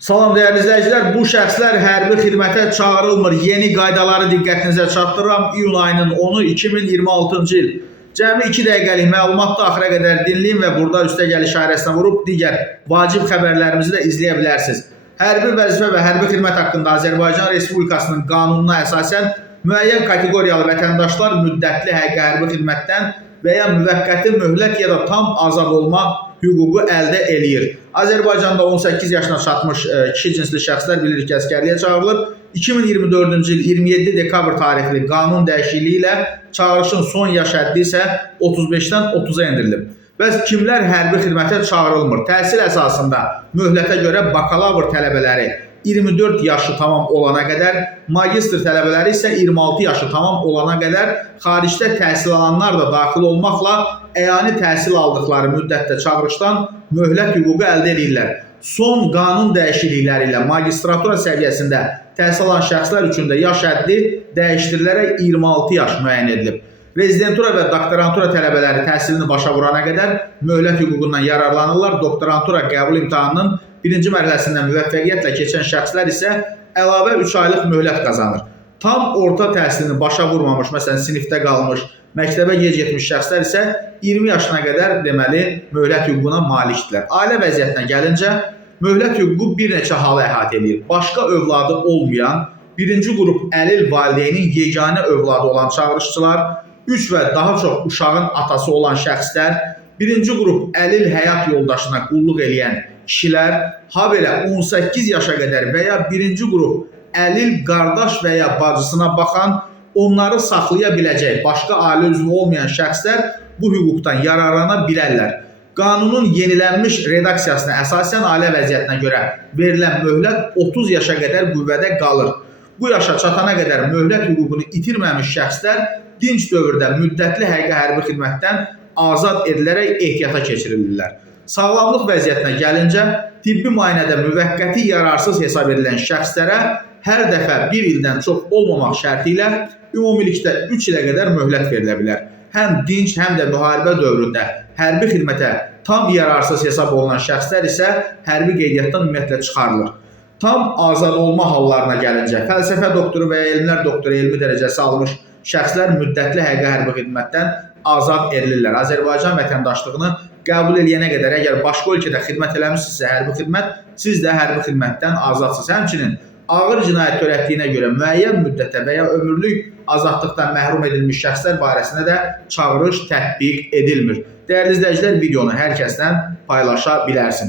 Salam değerli izləyicilər, bu şəxslər hərbi xidmətə çağırılmır. Yeni qaydaları diqqətinizə çatdırıram. İyun ayının 10-u 2026-cı il. Cəmi 2 dəqiqəlik məlumatla axıra qədər dinləyin və burada üstəgəl işarəsinə vurub digər vacib xəbərlərimizi də izləyə bilərsiniz. Hərbi vəzifə və hərbi xidmət haqqında Azərbaycan Respublikasının qanununa əsasən müəyyən kateqoriyalı vətəndaşlar müddətli həqiqi hərbi xidmətdən və ya müvəqqəti möhlət ya da tam azad olma hüququ əldə eləyir. Azərbaycanda 18 yaşına çatmış kişi cinsli şəxslər bilirik ki, əsgərliyə çağırılır. 2024-cü il 27 dekabr tarixli qanun dəyişikliyi ilə çağırışın son yaş həddi isə 35-dən 30-a endirilib. Bəs kimlər hərbi xidmətə çağırılmır? Təhsil əsasında möhlətə görə bakalavr tələbələri 24 yaşı tamam olana qədər, magistr tələbələri isə 26 yaşı tamam olana qədər xaricdə təhsil alanlar da daxil olmaqla əyani təhsil aldıqları müddətdə çağırışdan möhlət hüququ əldə edirlər. Son qanun dəyişiklikləri ilə magistratura səviyyəsində təhsil alan şəxslər üçün də yaş həddi dəyişdirilərək 26 yaş müəyyən edilib. Rezidentura və doktorantura tələbələri təhsilini başa vurana qədər möhlət hüququndan yararlanırlar. Doktorantura qəbul imtahanının birinci mərhələsindən müvəffəqiyyətlə keçən şəxslər isə əlavə 3 aylıq möhlət qazanır. Tam orta təhsilini başa vurmamış, məsələn, sinifdə qalmış, məktəbə gec getmiş şəxslər isə 20 yaşına qədər deməli möhlət hüququna malikdirlər. Ailə vəziyyətinə gəlincə, möhlət hüququ bir neçə halı əhatə edir. Başqa övladı olmayan, birinci qrup əlil valideynin yeganə övladı olan çağırışçılar, 3 və daha çox uşağın atası olan şəxslər, birinci qrup əlil həyat yoldaşına qulluq eləyən kişilər, habelə 18 yaşa qədər və ya birinci qrup əlil qardaş və ya bacısına baxan, onları saxlaya biləcək başqa ailə üzvü olmayan şəxslər bu hüquqdan yararlana bilərlər. Qanunun yenilənmiş redaksiyasına əsasən ailə vəziyyətinə görə verilən möhlət 30 yaşa qədər qüvvədə qalır. Bu yaşa çatana qədər möhlət hüququnu itirməmiş şəxslər dinc dövrdə müddətli həqiqi hərbi xidmətdən azad edilərək ehtiyata keçirilirlər. Sağlamlıq vəziyyətinə gəlincə, tibbi müayinədə müvəqqəti yararsız hesab edilən şəxslərə hər dəfə 1 ildən çox olmamaq şərti ilə ümumilikdə 3 ilə qədər möhlət verilə bilər. Həm dinc, həm də müharibə dövründə hərbi xidmətə tam yararsız hesab olunan şəxslər isə hərbi qeydiyyatdan ümumiyyətlə çıxarılır. Tam azad olma hallarına gəlincə, fəlsəfə doktoru və ya elmlər doktoru elmi dərəcəsi almış şəxslər müddətli həqiqi hərbi xidmətdən azad edilirlər. Azərbaycan vətəndaşlığını qəbul edilənə qədər əgər başqa ölkədə xidmət eləmişsinizsə hərbi xidmət, siz də hərbi xidmətdən azadsınız. Həmçinin ağır cinayət törətdiyinə görə müəyyən müddətə və ya ömürlük azadlıqdan məhrum edilmiş şəxslər barəsində də çağırış tətbiq edilmir. Dəyərli izləyicilər, videonu hər kəslə paylaşa bilərsiniz.